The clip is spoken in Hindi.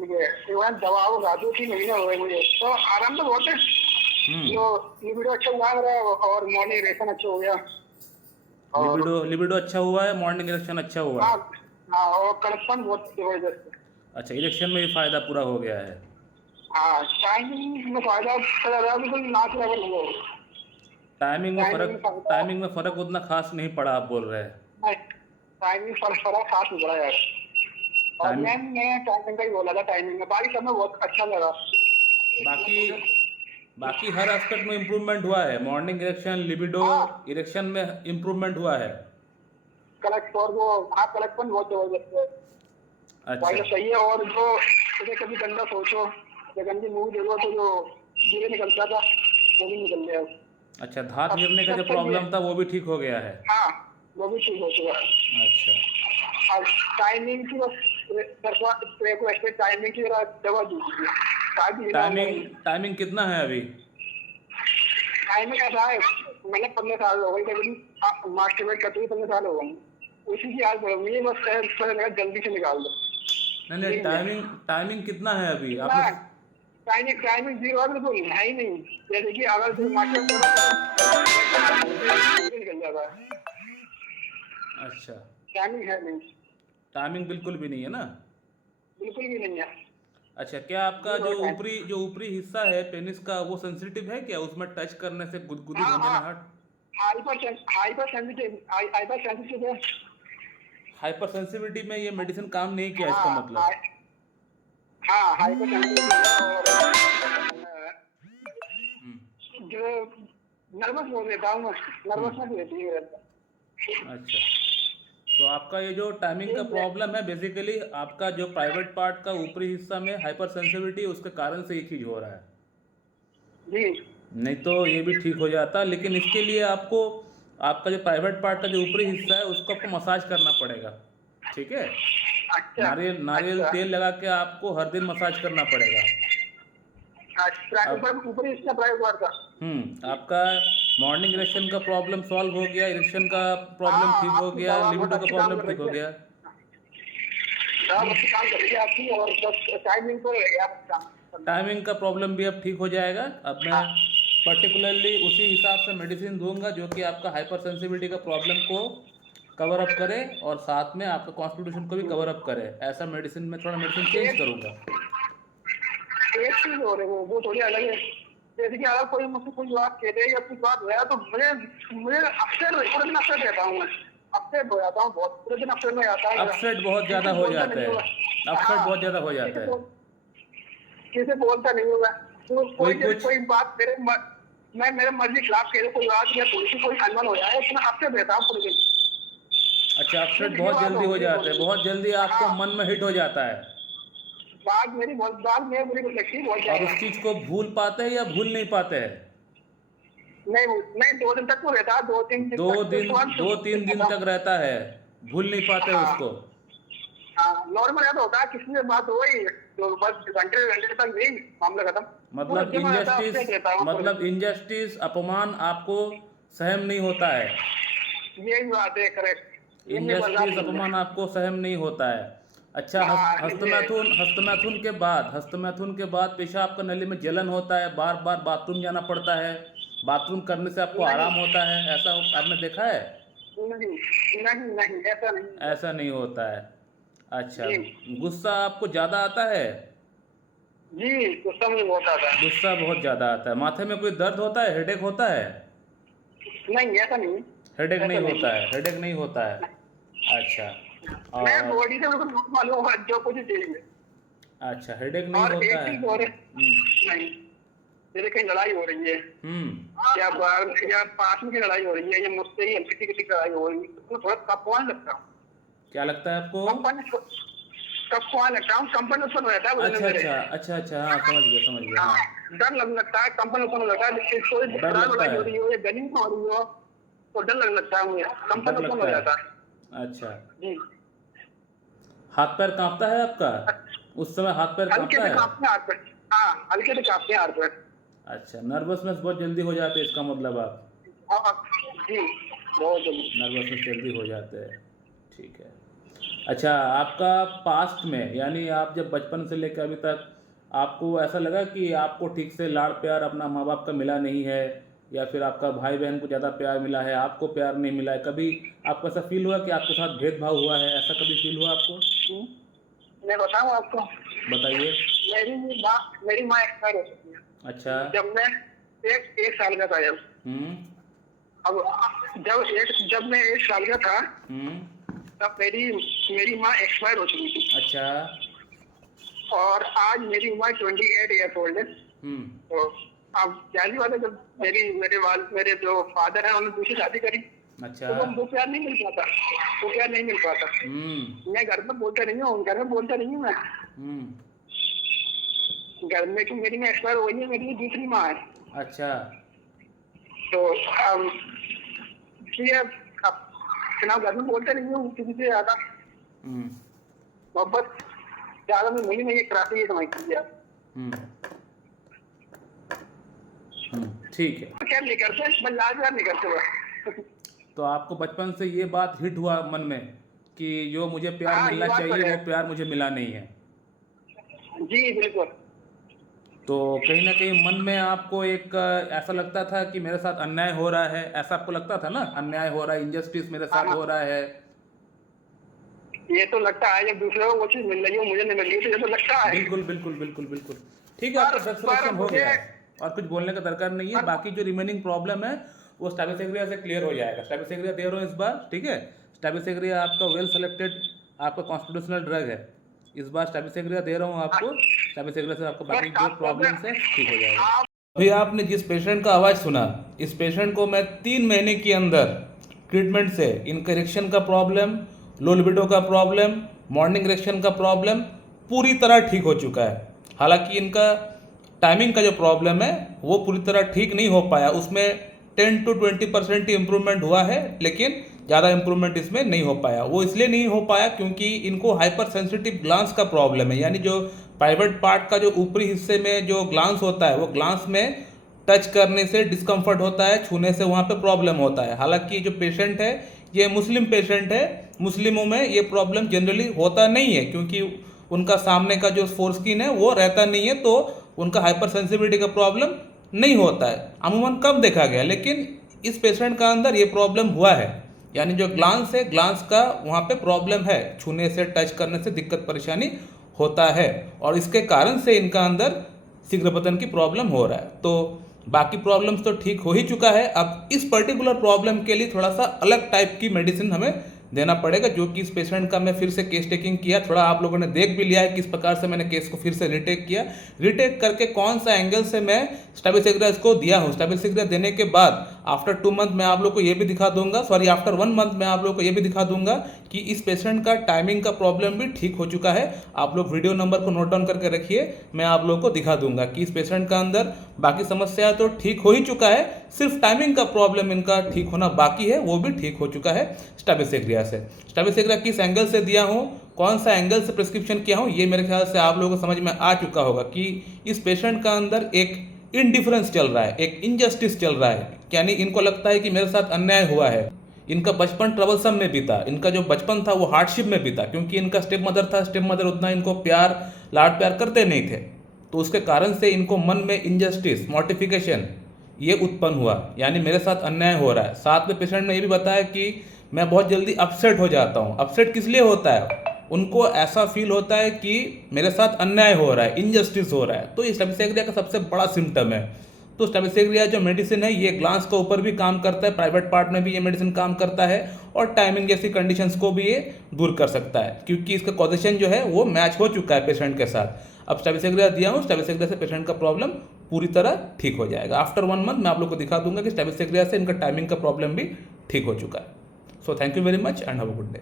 ठीक है, इवन दवा वगैरह 2-3 महीने हो गए मुझे, तो आराम तो बहुत है। हम्म। जो लिबिडो अच्छा हुआ है मेरा, और मॉर्निंग इरेक्शन अच्छा हो गया। और लिबिडो लिबिडो अच्छा हुआ है, मॉर्निंग इरेक्शन अच्छा हुआ हाँ, है। हाँ, और कड़कपन बहुत जबरदस्त है। अच्छा, इरेक्शन में भी फायदा पूरा हो गया है। हाँ, टाइमिंग में फायदा चला रहा, बिल्कुल नाक लेवल हुआ। टाइमिंग में टाइमिंग फर्क में फायदा टाइमिंग में फर्क उतना खास नहीं पड़ा, आप बोल रहे हैं। नहीं, टाइमिंग फर्क खास नहीं पड़ा यार। और टाइमिंग मैं टाइमिंग का ही बोला था, टाइमिंग में बाकी सब में बहुत अच्छा लगा। बाकी बाकी हर एस्पेक्ट में इम्प्रूवमेंट हुआ है, मॉर्निंग इरेक्शन, लिबिडो, हाँ, इरेक्शन में इम्प्रूवमेंट हुआ है। कलेक्ट और वो, हाँ, कलेक्शन बहुत जबरदस्त है। भाई अच्छा। तो सही है। और जो जैसे कभी गंदा सोचो या गंदी मूवी देखो तो जो धीरे निकलता था वो भी निकल गया। अच्छा, धात अब गिरने का जो सब सही है। प्रॉब्लम था वो भी ठीक हो गया है। हाँ, वो भी ठीक हो चुका है। अच्छा। अब टाइमिंग की बस स्प्रे को ऐसे टाइमिंग की जरा दवा दीजिए, शायद ये ना टाइमिंग नहीं। टाइमिंग कितना है अभी? टाइमिंग ऐसा है, मैंने 15 साल हो गई कभी मास्टरबेट करते हुए, 15 साल हो गए। उसी की हालत हो गई, बस जल्दी से निकाल दो। नहीं नहीं, यही है। टाइमिंग टाइमिंग कितना है अभी आपने? कितना टाइमिंग टाइमिंग जीरो है, बिल्कुल है ही नहीं। जैसे कि अगर कोई मास्टर निकल जाता है। अच्छा, टाइमिंग है नहीं, टाइमिंग बिल्कुल भी नहीं है ना? बिल्कुल भी नहीं है। अच्छा, क्या आपका जीरो टाइम। जो ऊपरी हिस्सा है पेनिस का, वो सेंसिटिव है क्या? उसमें टच करने से गुदगुदी, हाँ, हाँ, झंझनाहट? हाइपर सेंसिटिव है। हाइपर सेंसिटिविटी में ये मेडिसिन काम नहीं किया, इसका हाँ, मतलब? हाँ, हाइपर सेंसिटिव है। और जो नर्वस हो रहता हूँ मैं, हम्म। नर्वसनेस रहती है मेरे अंदर। अच्छा, तो आपका ये जो टाइमिंग का ठीक है। प्रॉब्लम है, बेसिकली आपका जो प्राइवेट पार्ट का ऊपरी हिस्सा में हाइपर सेंसिटिविटी, उसके कारण से ये चीज़ हो रहा है। जी। नहीं तो ये भी ठीक हो जाता, लेकिन इसके लिए आपको आपका जो प्राइवेट पार्ट का जो ऊपरी हिस्सा है उसको आपको मसाज करना पड़ेगा। ठीक है? अच्छा, नारियल नारियल अच्छा, तेल लगा के आपको हर दिन मसाज करना पड़ेगा। अच्छा, अब ऊपर इसका प्राइवेट पार्ट का। आपका मॉर्निंग इरेक्शन का प्रॉब्लम सॉल्व हो गया, इरेक्शन का प्रॉब्लम हाँ, ठीक हो आपकी गया, दवा बहुत लिबिडो का अच्छी काम प्रॉब्लम कर ठीक रही हो है। गया। दवा बहुत अच्छी काम कर रही है आपकी, और बस टाइमिंग को आप काम करना। टाइमिंग का प्रॉब्लम भी अब ठीक हो जाएगा। अब मैं हाँ, पर्टिकुलरली उसी हिसाब से मेडिसिन दूंगा जो कि आपका हाइपर सेंसिटिविटी का प्रॉब्लम को कवर अप करे और साथ में आपका कॉन्स्टिट्यूशन को भी कवर अप करे। ऐसा मेडिसिन में थोड़ा मेडिसिन चेंज एक करूंगा। एक चीज हो रही है, वो थोड़ी अलग है। जैसे कि अगर कोई मुझसे कुछ बात कह दे या कुछ बात हुआ तो मुझे मुझे अपसेट, पूरे दिन अपसेट रहता हूँ मैं। अपसेट हो जाता हूँ बहुत, पूरे दिन अपसेट में जाता है मेरा। अपसेट बहुत किसी ज़्यादा से हो बोलता जाता नहीं है। हूँ मैं। अपसेट हाँ, बहुत ज़्यादा हो किसी जाता है। को किसी से बोलता नहीं हूँ मैं। तो कोई कोई जैसे कुछ कोई बात मैं मेरे मर्जी के खिलाफ कह दूँ कोई बात, या थोड़ी सी कोई अनबन हो जाए, तो मैं अपसेट रहता हूँ पूरे दिन। अच्छा, ये अपसेट ये बहुत बात जल्दी हो हो गई है जाते थोड़ी हैं, सी। बहुत जल्दी आपको हाँ, मन में हिट हो जाता है। बात मेरी बुरी लगती है बहुत और ज्यादा। उस चीज़ को भूल पाते हैं या भूल नहीं पाते हैं? नहीं, नहीं, 2 दिन तक तो रहता है, 2-3 दिन तक तो उसके बाद दो चुप तीन दिन रहता तक हूँ। रहता है, भूल नहीं पाते हाँ, उसको। हाँ, नॉर्मल ऐसा होता है, किसी से बात हो गई तो बस घंटे घंटे तक नहीं, मामला खत्म। पूरे मतलब दिन में रहता है, इनजस्टिस अपसेट रहता हूँ पूरे मतलब दिन। इनजस्टिस, अपमान आपको सहन नहीं होता है। यही बात है, करेक्ट, ये नहीं बर्दाश्त इनजस्टिस, नहीं है। अपमान आपको सहन नहीं होता है। अच्छा, हाँ, ये हस्तमैथुन के बाद पेशाब का नली में जलन होता है, बार बार बाथरूम जाना पड़ता है, बाथरूम करने से आपको नहीं, आराम होता है, ऐसा आपने देखा है? नहीं, नहीं, नहीं, ऐसा नहीं है। ऐसा नहीं होता है। अच्छा, जी, गुस्सा आपको ज़्यादा आता है? जी, गुस्सा मुझे बहुत आता है। गुस्सा बहुत ज़्यादा आता है। माथे में कोई दर्द होता है, हेडेक होता है? नहीं, ऐसा नहीं है। हेडेक नहीं ऐसा नहीं होता है। है, हेडेक नहीं होता है। नहीं, अच्छा। मैं और बॉडी से बिल्कुल नॉर्मल हूँ, जो कुछ चाहिए। अच्छा, हेडेक नहीं और होता एक है। चीज और है। नहीं, जैसे कहीं लड़ाई हो रही है, हम्म। या पास में की लड़ाई हो रही है, या मुझसे ही हल्की किसी की लड़ाई हो रही है, तो थोड़ा कपवान लगता हूँ। क्या लगता है आपको? कंपन कपवान लगता हूँ, कंपन उत्पन्न रहता है बदन में अच्छा मेरे। अच्छा अच्छा अच्छा, हाँ समझ गया समझ गया, हाँ, हाँ। डर लगने लगता है, कंपन उत्पन्न लगता है, जिससे कोई डर लड़ाई लगता वड़ाई है। हो रही हो या गली में हो रही हो, तो डर लगने लगता है मुझे, कंपन डर उत्पन्न हो लगता जाता है। है। अच्छा। जी। हाथ पैर कांपता है आपका? उस समय हाथ पैर हल्के कांपता से है? कांपते हैं हाथ पे। हाँ, हल्के से कांपते हैं हाथ पे। अच्छा, नर्वसनेस बहुत जल्दी हो जाते हैं, इसका मतलब आप हाँ, जी, बहुत जल्दी। नर्वसनेस जल्दी हो जाते हैं। ठीक है। अच्छा, आपका पास्ट में यानी आप जब बचपन से लेकर अभी तक आपको ऐसा लगा कि आपको ठीक से लाड़ प्यार अपना माँ बाप का मिला नहीं है, या फिर आपका भाई बहन को ज़्यादा प्यार मिला है, आपको प्यार नहीं मिला है, कभी आपको ऐसा फील हुआ कि आपके साथ भेदभाव हुआ है, ऐसा कभी फील हुआ आपको? मैं बताऊँ आपको, बताइए। मेरी माँ एक्सपायर हो चुकी है अच्छा। जब मैं एक साल का था। जब हम्म। अब जब मैं 1 साल का था, तब मेरी माँ एक्सपायर हो चुकी थी। अच्छा। और आज मेरी उम्र 28 ईयर्स ओल्ड है। तो अब जाहिर बात है, जब मेरे जो फादर है उन्होंने दूसरी शादी करी, अच्छा। तो वो प्यार नहीं मिल पाता, मैं घर में बोलता नहीं हूँ, मैं घर में कि मेरी माँ एक्सपायर हो गई है, मेरी दूसरी माँ है। अच्छा। तो इसलिए अब घर में बोलते नहीं हूँ किसी से ज्यादा, मोहब्बत ज्यादा में मिली नहीं कराती है, समझ लीजिए आप। ठीक है। क्या नहीं करते, बस लाज नहीं करते बस। तो आपको बचपन से ये बात हिट हुआ मन में कि जो मुझे प्यार हाँ, मिलना ये बात तो चाहिए है। वो प्यार मुझे मिला नहीं है। जी बिल्कुल। तो कहीं ना कहीं मन में आपको एक ऐसा लगता था कि मेरे साथ अन्याय हो रहा है, ऐसा आपको लगता था ना, अन्याय हो रहा है, इंजस्टिस मेरे साथ हाँ। हो रहा है। ये तो लगता है जब दूसरे को वो चीज मिल रही हो, मुझे नहीं मिल रही, तो ये तो लगता है। बिल्कुल बिल्कुल बिल्कुल बिल्कुल। ठीक है, आपका ड्रग सिलेक्शन हो गया है और कुछ बोलने का दरकार नहीं है। बाकी जो रिमेनिंग प्रॉब्लम है वो स्टैबिसेग्रिया से क्लियर हो जाएगा। स्टैबिसेग्रिया दे रहा हूँ इस बार, ठीक है। स्टैबिसेग्रिया आपका वेल सेलेक्टेड आपका कॉन्स्टिट्यूशनल ड्रग है। इस बार स्टैबिसेग्रिया दे रहा हूँ आपको। स्टैबिसेग्रिया से आपका बाकी जो प्रॉब्लम्स है ठीक हो जाएगा। अभी आपने जिस पेशेंट का आवाज़ सुना, इस पेशेंट को मैं 3 महीने के अंदर ट्रीटमेंट से इनका इरेक्शन का प्रॉब्लम, लो लिबिडो का प्रॉब्लम, मॉर्निंग इरेक्शन का प्रॉब्लम पूरी तरह ठीक हो चुका है। हालांकि इनका टाइमिंग का जो प्रॉब्लम है वो पूरी तरह ठीक नहीं हो पाया, उसमें 10 to 20% ही इम्प्रूवमेंट हुआ है, लेकिन ज़्यादा इम्प्रूवमेंट इसमें नहीं हो पाया। वो इसलिए नहीं हो पाया क्योंकि इनको हाइपर सेंसिटिव ग्लांस का प्रॉब्लम है, यानी जो प्राइवेट पार्ट का जो ऊपरी हिस्से में जो ग्लांस होता है वो ग्लांस में टच करने से डिस्कम्फर्ट होता है, छूने से वहाँ पे प्रॉब्लम होता है। हालांकि जो पेशेंट है ये मुस्लिम पेशेंट है, मुस्लिमों में ये प्रॉब्लम जनरली होता नहीं है क्योंकि उनका सामने का जो फोरस्किन है वो रहता नहीं है, तो उनका हाइपर सेंसिटिविटी का प्रॉब्लम नहीं होता है, अमूमन कम देखा गया। लेकिन इस पेशेंट का अंदर ये प्रॉब्लम हुआ है, यानी जो ग्लांस है ग्लांस का वहाँ पे प्रॉब्लम है, छूने से टच करने से दिक्कत परेशानी होता है और इसके कारण से इनका अंदर शीघ्र पतन की प्रॉब्लम हो रहा है। तो बाकी प्रॉब्लम्स तो ठीक हो ही चुका है। अब इस पर्टिकुलर प्रॉब्लम के लिए थोड़ा सा अलग टाइप की मेडिसिन हमें देना पड़ेगा, जो कि इस पेशेंट का मैं फिर से केस टेकिंग किया, थोड़ा आप लोगों ने देख भी लिया है किस प्रकार से मैंने केस को फिर से रिटेक किया, रिटेक करके कौन सा एंगल से मैं स्टैबिसेग्रिया इसको दिया हूँ। स्टैबिसेग्रिया देने के बाद आफ्टर 2 मंथ मैं आप लोग को ये भी दिखा दूंगा, आफ्टर 1 मंथ मैं आप लोग को ये भी दिखा दूंगा कि इस पेशेंट का टाइमिंग का प्रॉब्लम भी ठीक हो चुका है। आप लोग वीडियो नंबर को नोट डाउन करके रखिए, मैं आप लोग को दिखा दूंगा कि इस पेशेंट का अंदर बाकी समस्या तो ठीक हो ही चुका है, सिर्फ टाइमिंग का प्रॉब्लम इनका ठीक होना बाकी है, वो भी ठीक हो चुका है स्टैबिसेग्रिया से। स्टैबिसेग्रिया किस एंगल से दिया हूँ, कौन सा एंगल से प्रिस्क्रिप्शन किया हूँ, ये मेरे ख्याल से आप लोगों को समझ में आ चुका होगा कि इस पेशेंट का अंदर एक इनडिफरेंस चल रहा है, एक इनजस्टिस चल रहा है, यानी इनको लगता है कि मेरे साथ अन्याय हुआ है। इनका बचपन ट्रबलसम में बीता, इनका जो बचपन था वो हार्डशिप में बीता, क्योंकि इनका स्टेप मदर था, स्टेप मदर उतना इनको प्यार लाड प्यार करते नहीं थे, तो उसके कारण से इनको मन में इनजस्टिस मॉर्टिफिकेशन ये उत्पन्न हुआ, यानी मेरे साथ अन्याय हो रहा है। साथ में पेशेंट ने ये भी बताया कि मैं बहुत जल्दी अपसेट हो जाता हूँ। अपसेट किस लिए होता है, उनको ऐसा फील होता है कि मेरे साथ अन्याय हो रहा है, इनजस्टिस हो रहा है, तो ये स्टैबिसेग्रिया का सबसे बड़ा सिम्टम है। तो स्टैबिसेग्रिया जो मेडिसिन है ये ग्लांस के ऊपर भी काम करता है, प्राइवेट पार्ट में भी ये मेडिसिन काम करता है और टाइमिंग जैसी कंडीशंस को भी ये दूर कर सकता है, क्योंकि इसका कॉजेशन जो है वो मैच हो चुका है पेशेंट के साथ। अब स्टैबिसेग्रिया दिया हूँ, स्टैबिसेग्रिया से पेशेंट का प्रॉब्लम पूरी तरह ठीक हो जाएगा। आफ्टर 1 मंथ मैं आप लोग को दिखा दूंगा कि स्टैबिसेग्रिया से इनका टाइमिंग का प्रॉब्लम भी ठीक हो चुका है। So thank you very much and have a good day.